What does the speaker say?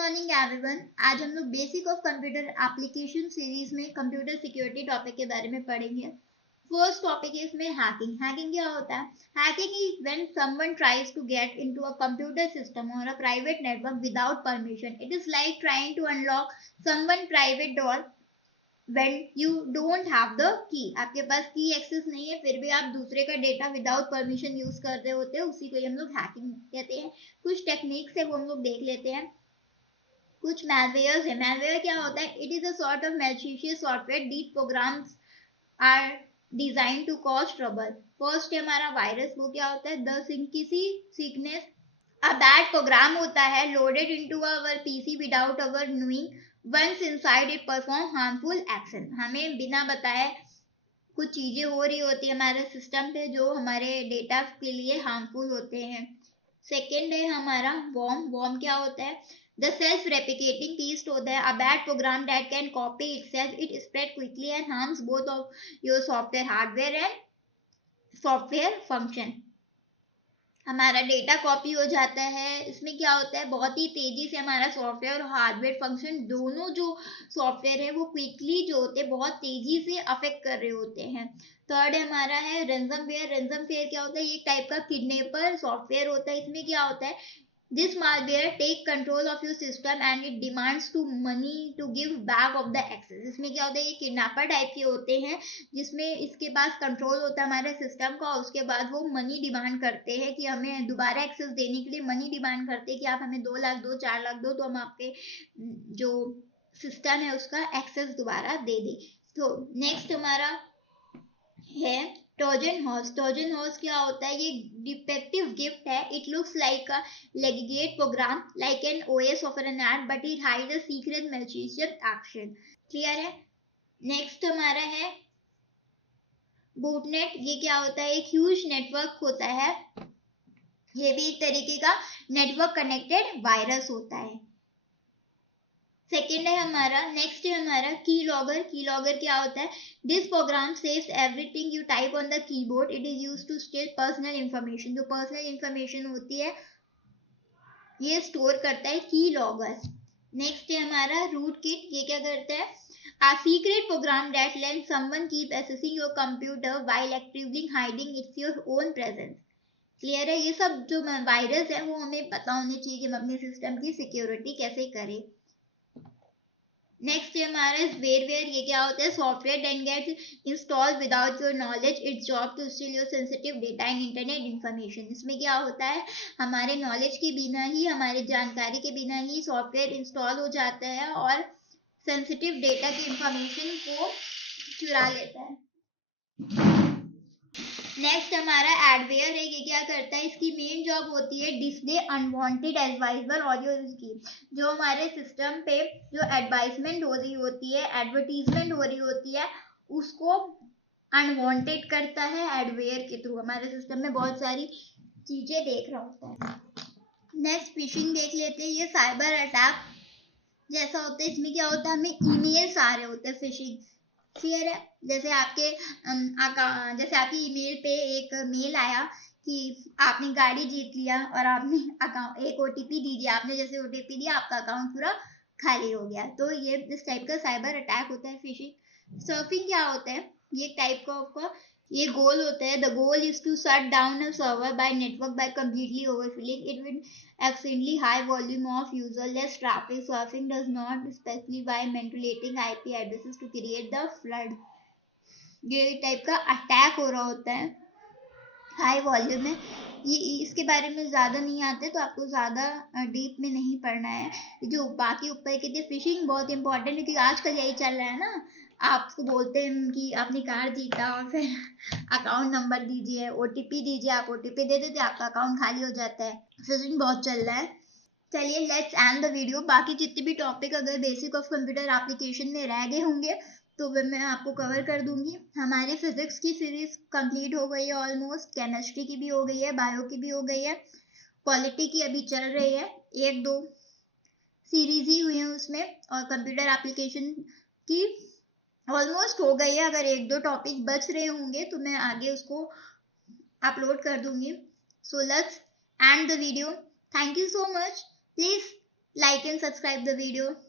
Morning everyone. आज हम लोग basic of computer application series में कंप्यूटर सिक्योरिटी टॉपिक के बारे में पढ़ेंगे। फर्स्ट टॉपिक है इसमें हैकिंग। हैकिंग क्या होता है? Hacking is when someone tries to get into a computer system और a private network without permission. It is like trying to unlock someone private door when you don't have the key। आपके पास की access नहीं है फिर भी आप दूसरे का डेटा विदाउट परमिशन यूज कर रहे होते हैं, उसी को हम लोग हैकिंग कहते हैं। कुछ टेक्निक्स है वो हम लोग देख लेते हैं। कुछ मैलवेयर्स है। मैलवेयर क्या होता है? It is a sort of malicious software. These programs are design to cause trouble. First है हमारा वायरस। वो क्या होता है? किसी सीकनेस अ बैड प्रोग्राम होता है loaded into our PC without our knowing. Once inside it perform harmful action. हमें बिना बताए कुछ चीजें हो रही होती है हमारे सिस्टम पे जो हमारे डेटा के लिए हार्मफुल होते हैं। सेकेंड है हमारा वॉर्म। वॉर्म क्या होता है? द सेल्फ रेप्लिकेटिंग कीस्ट होता है। A bad program that can copy itself. It spread quickly and harms both of your software hardware and software function. हमारा डेटा कॉपी हो जाता है। इसमें क्या होता है? बहुत ही तेजी से हमारा सॉफ्टवेयर और हार्डवेयर फंक्शन दोनों जो सॉफ्टवेयर है वो क्विकली जो होते हैं बहुत तेजी से अफेक्ट कर रहे होते हैं। थर्ड हमारा है रैंसमवेयर। रैंसमवेयर क्या होता है? ये एक टाइप का किडनैपर सॉफ्टवेयर होता है। इसमें क्या होता है? This malware take control of your system and it demands to money to give back of the access। इसमें क्या होता है? ये किडनैपर टाइप के होते हैं जिसमें इसके पास कंट्रोल होता है हमारे सिस्टम का। उसके बाद वो मनी डिमांड करते हैं कि हमें दोबारा एक्सेस देने के लिए मनी डिमांड करते हैं कि आप हमें 2 लाख दो, 4 लाख दो तो हम आपके जो सिस्टम है उसका एक्सेस दोबारा दे दें। तो नेक्स्ट हमारा है ट्रोजन हॉर्स। ट्रोजन हॉर्स क्या होता है? ये डिफेक्टिव गिफ्ट है। It looks like a legit program like an OS of an app but it hide a secret malicious action. Clear है? नेक्स्ट हमारा है बूटनेट। ये क्या होता है? एक ह्यूज नेटवर्क होता है। ये भी एक तरीके का नेटवर्क कनेक्टेड वायरस होता है। सेकेंड है हमारा नेक्स्ट है हमारा की लॉगर। की लॉगर क्या होता है? This program saves everything you type on the keyboard. It is used to store personal information. जो पर्सनल इंफॉर्मेशन होती है ये स्टोर करता है की लॉगर। नेक्स्ट है हमारा रूट किट। ये क्या करता है? A secret program that lets someone keep accessing your computer while actively hiding its your own presence। Clear है? ये सब जो वायरस है वो हमें पता होने चाहिए कि हम अपने सिस्टम की सिक्योरिटी कैसे करें। नेक्स्ट हमारा इज वेयर। ये क्या होता है? Software that gets installed without your knowledge. It's job to steal your sensitive data and internet information. इसमें क्या होता है? हमारे नॉलेज के बिना ही, हमारी जानकारी के बिना ही सॉफ्टवेयर इंस्टॉल हो जाता है और सेंसिटिव डेटा की इंफॉर्मेशन को चुरा लेता है। नेक्स्ट हमारा एडवेयर है। ये क्या करता है? इसकी मेन जॉब होती है डिस्प्ले अनवांटेड एडवाइजर ऑडियो की। जो हमारे सिस्टम पे जो एडवाइजमेंट हो रही होती है, एडवर्टीजमेंट हो रही होती है, उसको अनवांटेड करता है एडवेयर के थ्रू। हमारे सिस्टम में बहुत सारी चीजें देख रहा होता है। नेक्स्ट फिशिंग देख लेते हैं। ये साइबर अटैक जैसा होता है। इसमें क्या होता है? हमें ईमेल्स आ रहे होते हैं फिशिंग। क्लियर है? जैसे आपकी ईमेल पे एक मेल आया कि आपने गाड़ी जीत लिया और आपने अकाउंट एक ओटीपी दीजिए। आपने जैसे ओटीपी दिया आपका अकाउंट पूरा खाली हो गया। तो ये इस टाइप का साइबर अटैक होता है फिशिंग। सर्फिंग क्या होता है? ये टाइप का ये गोल होता है। The goal is to shut down a server by network by completely overfilling it with extremely high volume of userless traffic. Surfing does not specify by manipulating IP addresses to create the flood। ये type का attack हो रहा होता है high volume में। ये इसके बारे में ज़्यादा नहीं आते तो आपको ज़्यादा डीप में नहीं पढ़ना है। जो बाकी ऊपर के थे फिशिंग बहुत इंपॉर्टेंट है क्योंकि आजकल यही चल रहा है ना। आपको बोलते हैं कि आपने कार जीता और फिर अकाउंट नंबर दीजिए, ओटीपी दीजिए। आप ओटीपी दे देते आपका अकाउंट खाली हो जाता है। फिशिंग बहुत चल रहा है। चलिए लेट्स एंड द वीडियो। बाकी जितने भी टॉपिक अगर बेसिक ऑफ कंप्यूटर एप्लीकेशन में रह गए होंगे तो वह मैं आपको कवर कर दूंगी। हमारी फिजिक्स की सीरीज कंप्लीट हो गई है ऑलमोस्ट। केमिस्ट्री की भी हो गई है, बायो की भी हो गई है, पॉलिटी की अभी चल रही है। 1-2 सीरीज ही हुई है उसमें और कंप्यूटर एप्लीकेशन की ऑलमोस्ट हो गई है। अगर 1-2 टॉपिक बच रहे होंगे तो मैं आगे उसको अपलोड कर दूंगी। So let's end the video. Thank you so much. Please Like and subscribe the video.